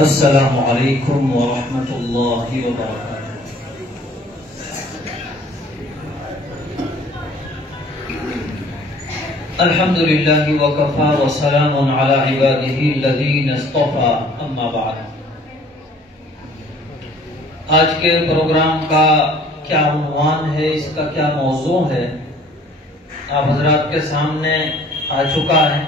السلام علیکم ورحمۃ اللہ وبرکاتہ۔ الحمد للہ وکفی وسلام علی عبادہ الذین اصطفی، اما بعد۔ آج کے پروگرام کا کیا عنوان ہے، اس کا کیا موضوع ہے، آپ حضرات کے سامنے آ چکا ہے۔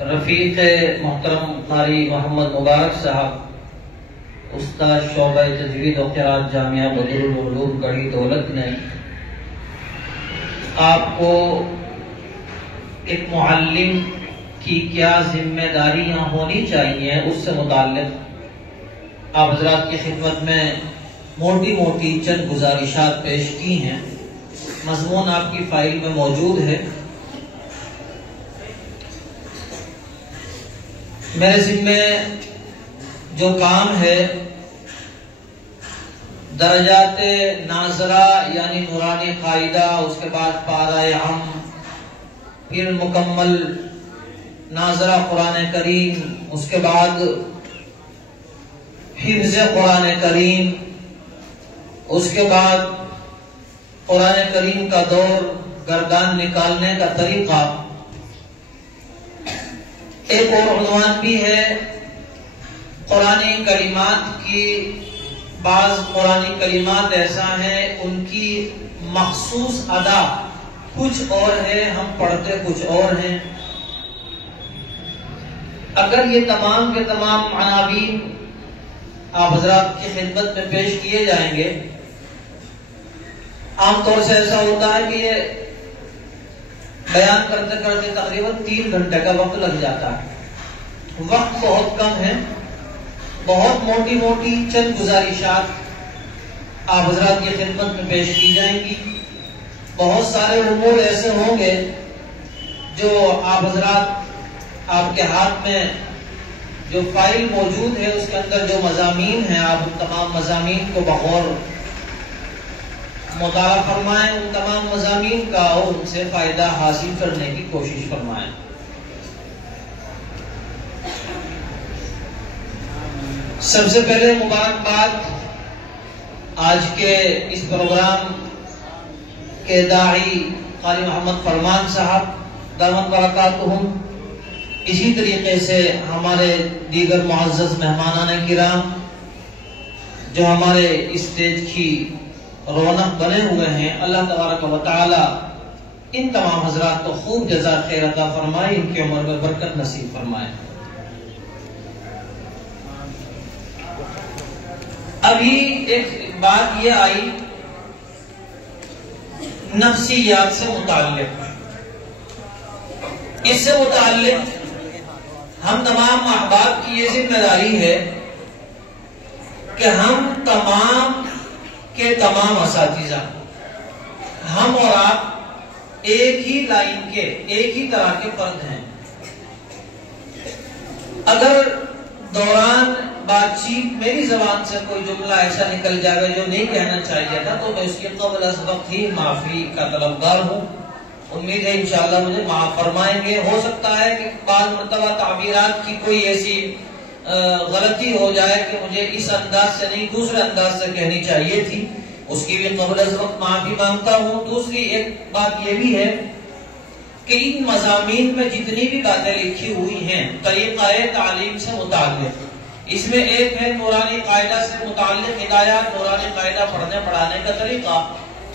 رفیق محترم قاری محمد مبارک صاحب، استاد شعبہ تجوید و قراءت جامعہ بدرالعلوم گڑھی دولت نے آپ کو ایک معلم کی کیا ذمہ داریاں ہونی چاہیے اس سے متعلق آپ حضرات کی خدمت میں موٹی موٹی چند گزارشات پیش کی ہیں۔ مضمون آپ کی فائل میں موجود ہے۔ میرے ذمہ جو کام ہے، درجات ناظرہ یعنی نورانی قاعدہ، اس کے بعد پارہ عام، پھر مکمل ناظرہ قرآن کریم، اس کے بعد حفظ قرآن کریم، اس کے بعد قرآن کریم کا دور، گردان نکالنے کا طریقہ۔ ایک اور عنوان بھی ہے، قرآنی کلمات کی بعض قرآنی کلمات ایسا ہیں ان کی مخصوص ادا کچھ اور ہے، ہم پڑھتے کچھ اور ہیں۔ اگر یہ تمام کے تمام عناوین آپ حضرات کی خدمت میں پیش کیے جائیں گے، عام طور سے ایسا ہوتا ہے کہ یہ بیان کرتے کرتے تقریباً 3 گھنٹے کا وقت لگ جاتا ہے۔ وقت بہت کم ہے، بہت موٹی موٹی چند گزارشات آپ حضرات کی خدمت میں پیش کی جائیں گی۔ بہت سارے امور ایسے ہوں گے جو آپ حضرات، آپ کے ہاتھ میں جو فائل موجود ہے اس کے اندر جو مضامین ہیں، آپ ان تمام مضامین کو بغور مطالعہ فرمائیں، ان تمام مضامین کا اور ان سے فائدہ حاصل کرنے کی کوشش فرمائیں۔ سب سے پہلے مبارکباد آج کے اس پروگرام کے داعی قاری محمد فرمان صاحب دامت برکاتہم، اسی طریقے سے ہمارے دیگر معزز مہمانان کرام جو ہمارے اسٹیج کی رونق بنے ہوئے ہیں، اللہ تبارک و تعالی ان تمام حضرات کو خوب جزا خیر عطا فرمائے، ان کی عمر میں برکت نصیب فرمائے۔ ابھی ایک بات یہ آئی نفسیات سے متعلق، اس سے متعلق ہم تمام احباب کی یہ ذمہ داری ہے کہ ہم تمام کے تمام اساتذہ، ہم اور آپ ایک ہی لائن کے، ایک ہی طرح کے فرد ہیں۔ اگر دوران بات چیت میری زبان سے کوئی جملہ ایسا نکل جائے گا جو نہیں کہنا چاہیے تھا تو میں اس کے قبل از وقت ہی معافی کا طلبگار ہوں۔ امید ہے انشاءاللہ مجھے معاف فرمائیں گے۔ ہو سکتا ہے کہ بعض مرتبہ تعبیرات کی کوئی ایسی غلطی ہو جائے کہ مجھے اس انداز سے نہیں دوسرے انداز سے کہنی چاہیے تھی، اس کی بھی قبل از وقت معافی مانگتا ہوں۔ دوسری ایک بات یہ بھی ہے کہ ان مضامین میں جتنی بھی باتیں لکھی ہوئی ہیں طریقہ تعلیم سے متعلق، اس میں ایک ہے نورانی قاعدہ سے متعلق ہدایات، نورانی قاعدہ پڑھنے پڑھانے کا طریقہ،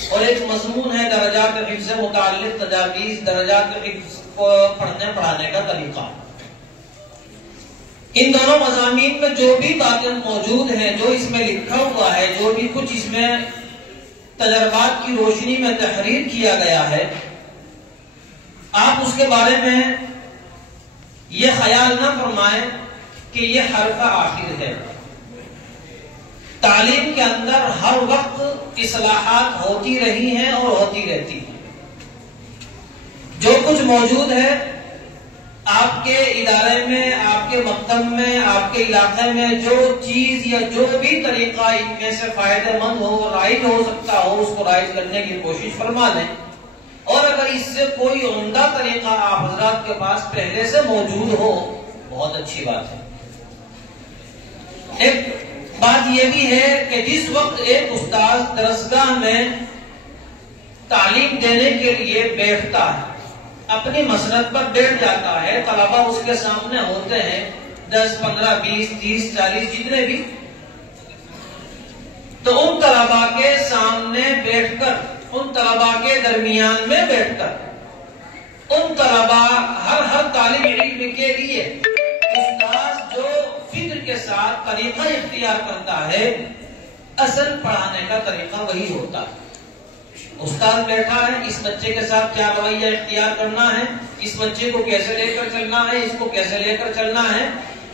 اور ایک مضمون ہے درجات حفظ سے متعلق تجاویز، درجات حفظ کو پڑھنے پڑھانے کا طریقہ۔ ان دونوں مضامین میں جو بھی باتیں موجود ہیں، جو اس میں لکھا ہوا ہے، جو بھی کچھ اس میں تجربات کی روشنی میں تحریر کیا گیا ہے، آپ اس کے بارے میں یہ خیال نہ فرمائیں کہ یہ حرف آخر ہے۔ تعلیم کے اندر ہر وقت اصلاحات ہوتی رہی ہیں اور ہوتی رہتی ہیں۔ جو کچھ موجود ہے آپ کے ادارے میں، آپ کے مکتب میں، آپ کے علاقے میں، جو چیز یا جو بھی طریقہ ان میں سے فائدہ مند ہو، رائج ہو سکتا ہو، اس کو رائج کرنے کی کوشش فرما لیں۔ اور اگر اس سے کوئی عمدہ طریقہ آپ حضرات کے پاس پہلے سے موجود ہو، بہت اچھی بات ہے۔ ایک بات یہ بھی ہے کہ جس وقت ایک استاذ درسگاہ میں تعلیم دینے کے لیے بیٹھتا ہے، اپنی مسند پر بیٹھ جاتا ہے، طلبہ اس کے سامنے ہوتے ہیں 10 15 20 30 40 جتنے بھی، تو ان طلبہ کے سامنے بیٹھ کر، ان طلبہ کے درمیان میں بیٹھ کر، ان طلبہ ہر طالب علم کے لیے استاذ جو فکر کے ساتھ طریقہ اختیار کرتا ہے، اصل پڑھانے کا طریقہ وہی ہوتا ہے۔ استاد بیٹھا ہے، اس بچے کے ساتھ کیا رویہ اختیار کرنا ہے، اس بچے کو کیسے لے کر چلنا ہے، اس کو کیسے لے کر چلنا ہے،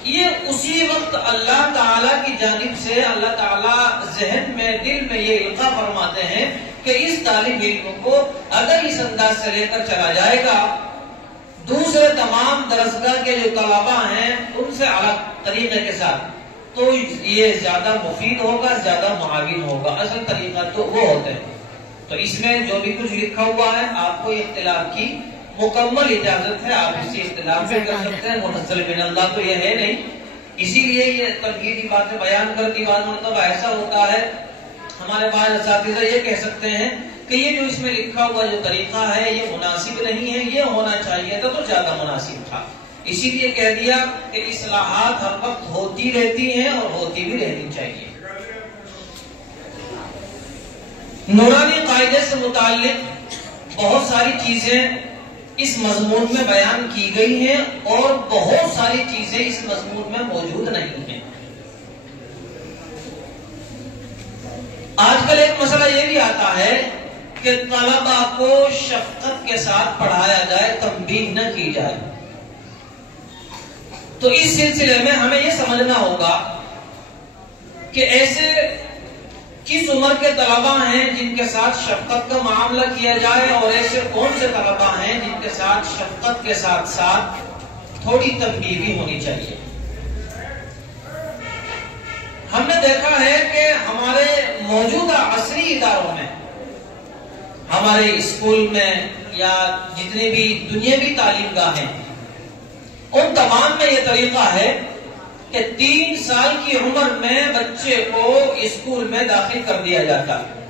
یہ اسی وقت اللہ تعالیٰ کی جانب سے اللہ تعالیٰ ذہن میں، دل میں یہ القاء فرماتے ہیں کہ اس طالب علم کو اگر اس انداز سے لے کر چلا جائے گا، دوسرے تمام درسگاہ کے جو طلبہ ہیں ان سے الگ طریقے کے ساتھ، تو یہ زیادہ مفید ہوگا، زیادہ معاون ہوگا۔ اصل طریقہ تو وہ ہوتے ہیں۔ تو اس میں جو بھی کچھ لکھا ہوا ہے، آپ کو اختلاف کی مکمل اجازت ہے، آپ اسی اختلاف میں کر سکتے ہیں، منزل من اللہ تو یہ ہے نہیں۔ اسی لیے یہ تنقیدی باتیں بیان کرتی بعض مرتبہ ایسا ہوتا ہے، ہمارے بعض اساتذہ یہ کہہ سکتے ہیں کہ یہ جو اس میں لکھا ہوا جو طریقہ ہے یہ مناسب نہیں ہے، یہ ہونا چاہیے تھا تو زیادہ مناسب تھا۔ اسی لیے کہہ دیا کہ اصلاحات ہر وقت ہوتی رہتی ہیں اور ہوتی بھی رہنی چاہیے۔ نورانی قاعدے سے متعلق بہت ساری چیزیں اس مضمون میں بیان کی گئی ہیں اور بہت ساری چیزیں اس مضمون میں موجود نہیں ہیں۔ آج کل ایک مسئلہ یہ بھی آتا ہے کہ طلبہ کو شفقت کے ساتھ پڑھایا جائے، تنبیہ نہ کی جائے۔ تو اس سلسلے میں ہمیں یہ سمجھنا ہوگا کہ ایسے کس عمر کے طلبہ ہیں جن کے ساتھ شفقت کا معاملہ کیا جائے، اور ایسے کون سے طلبہ ہیں جن کے ساتھ شفقت کے ساتھ ساتھ تھوڑی تنبیہ بھی ہونی چاہیے۔ ہم نے دیکھا ہے کہ ہمارے موجودہ عصری اداروں میں، ہمارے اسکول میں یا جتنی بھی دنیاوی تعلیم گاہیں، ان تمام میں یہ طریقہ ہے کہ 3 سال کی عمر میں بچے کو اسکول میں داخل کر دیا جاتا ہے،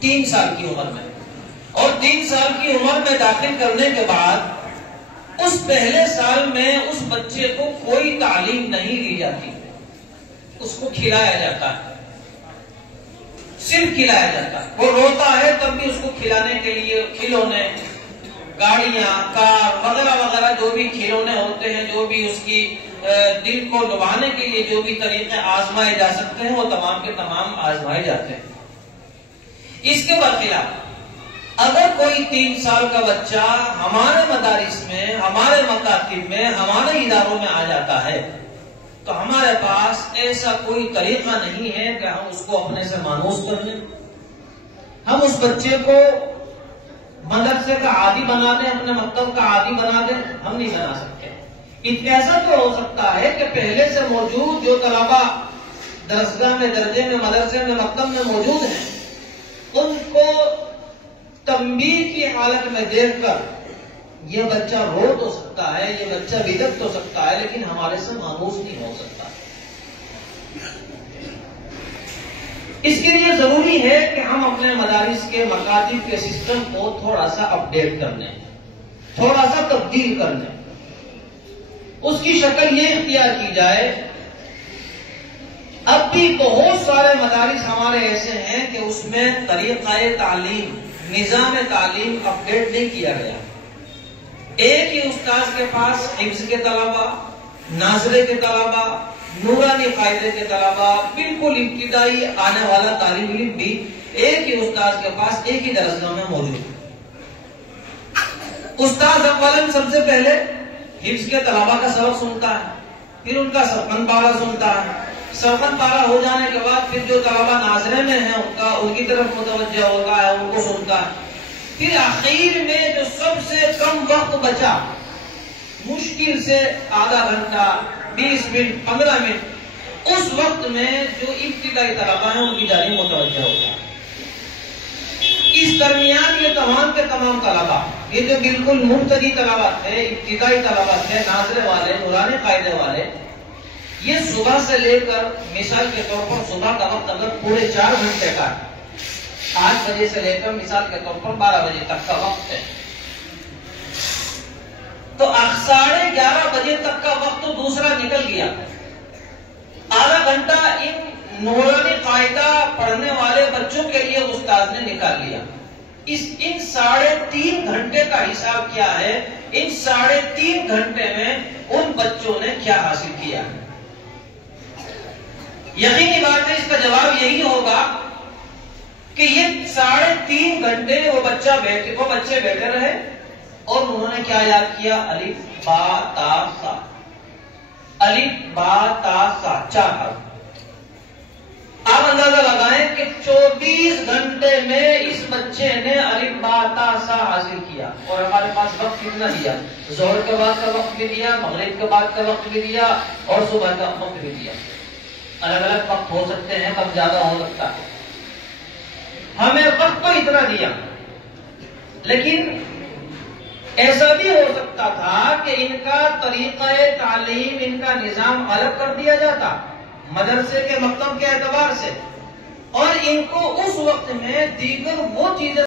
3 سال کی عمر میں، اور 3 سال کی عمر میں داخل کرنے کے بعد اس پہلے سال میں اس بچے کو کوئی تعلیم نہیں دی جاتی، اس کو کھلایا جاتا ہے، صرف کھلایا جاتا ہے۔ وہ روتا ہے تب بھی اس کو کھلانے کے لیے کھلونے، گاڑیاں، کار وغیرہ وغیرہ جو بھی کھلونے ہوتے ہیں، جو بھی اس کی دل کو لبھانے کے لیے جو بھی طریقے آزمائے جا سکتے ہیں وہ تمام کے تمام آزمائے جاتے ہیں۔ اس کے برخلاف اگر کوئی 3 سال کا بچہ ہمارے مدارس میں، ہمارے مکاتب میں، ہمارے اداروں میں آ جاتا ہے تو ہمارے پاس ایسا کوئی طریقہ نہیں ہے کہ ہم اس کو اپنے سے مانوس کر لیں، ہم اس بچے کو مدرسے کا عادی بنا دیں، اپنے مکتب کا عادی بنا دیں، ہم نہیں بنا سکتے۔ ایسا تو ہو سکتا ہے کہ پہلے سے موجود جو طلبہ درسگاہ میں، درجے میں، مدرسے میں، مکتب میں موجود ہیں، ان کو تنبیہ کی حالت میں دیکھ کر یہ بچہ رو تو سکتا ہے، یہ بچہ بدعت تو سکتا ہے، لیکن ہمارے سے مانوس نہیں ہو سکتا۔ اس کے لیے ضروری ہے کہ ہم اپنے مدارس کے، مکاتب کے سسٹم کو تھوڑا سا اپڈیٹ کر لیں، تھوڑا سا تبدیل کر لیں۔ اس کی شکل یہ اختیار کی جائے، اب بھی بہت سارے مدارس ہمارے ایسے ہیں کہ اس میں طریقہ تعلیم، نظام تعلیم اپڈیٹ نہیں کیا گیا۔ ایک ہی استاذ کے پاس حفظ کے طلبہ، ناظرے کے طلبہ، نورانی قاعدے کے طلبہ، بالکل ابتدائی آنے والا طالب علم بھی ایک ہی استاذ کے پاس ایک ہی درسگاہ میں موجود ہے۔ استاذ اولاً سب سے پہلے حفظ کے طلبہ کا سبق سنتا ہے، پھر ان کا سرخن پارہ سنتا ہے، سرخن پارہ ہو جانے کے بعد پھر جو طلبہ ناظرے میں ہیں ان کی طرف متوجہ ہوتا ہے، ان کو سنتا ہے، پھر آخر میں جو سب سے کم وقت بچا، مشکل سے آدھا گھنٹہ، 20 منٹ، 15 منٹ، اس وقت میں جو ابتدائی طلبہ ہیں ان کی جانب متوجہ ہوتا ہے۔ اس درمیان یہ تمام کے تمام طلبہ، یہ جو بالکل مبتدی طلبہ تھے، ابتدائی طلبہ تھے، ناظرے والے، نورانی قاعدے والے، یہ صبح سے لے کر مثال کے طور پر صبح کا وقت اگر پورے 4 گھنٹے کا 8 بجے سے لے کر مثال کے طور پر 12 بجے تک کا وقت ہے، تو 11:30 بجے تک کا وقت تو دوسرا نکل گیا، آدھا گھنٹہ ان نورانی قاعدہ پڑھنے والے بچوں کے لیے استاد نے نکال لیا۔ ان 3.5 گھنٹے کا حساب کیا ہے؟ ان 3.5 گھنٹے میں ان بچوں نے کیا حاصل کیا؟ یقینی بات ہے اس کا جواب یہی ہوگا کہ یہ 3.5 گھنٹے وہ بچے بیٹھے رہے اور انہوں نے کیا یاد کیا؟ الف با تا سا، الف با تا سا، 4 حرف۔ آپ اندازہ لگائیں کہ 24 گھنٹے میں اس بچے نے الف با تا سا حاصل کیا، اور ہمارے پاس وقت کتنا دیا؟ ظہر کے بعد کا وقت بھی دیا، مغرب کے بعد کا وقت بھی دیا، اور صبح کا وقت بھی دیا۔ الگ الگ وقت ہو سکتے ہیں، کم زیادہ ہو سکتا ہے، ہمیں وقت تو اتنا دیا، لیکن ایسا بھی ہو سکتا تھا کہ ان کا طریقہ تعلیم، ان کا نظام الگ کر دیا جاتا مدرسے کے مکتب کے اعتبار سے، اور ان کو اس وقت میں دیگر وہ چیزیں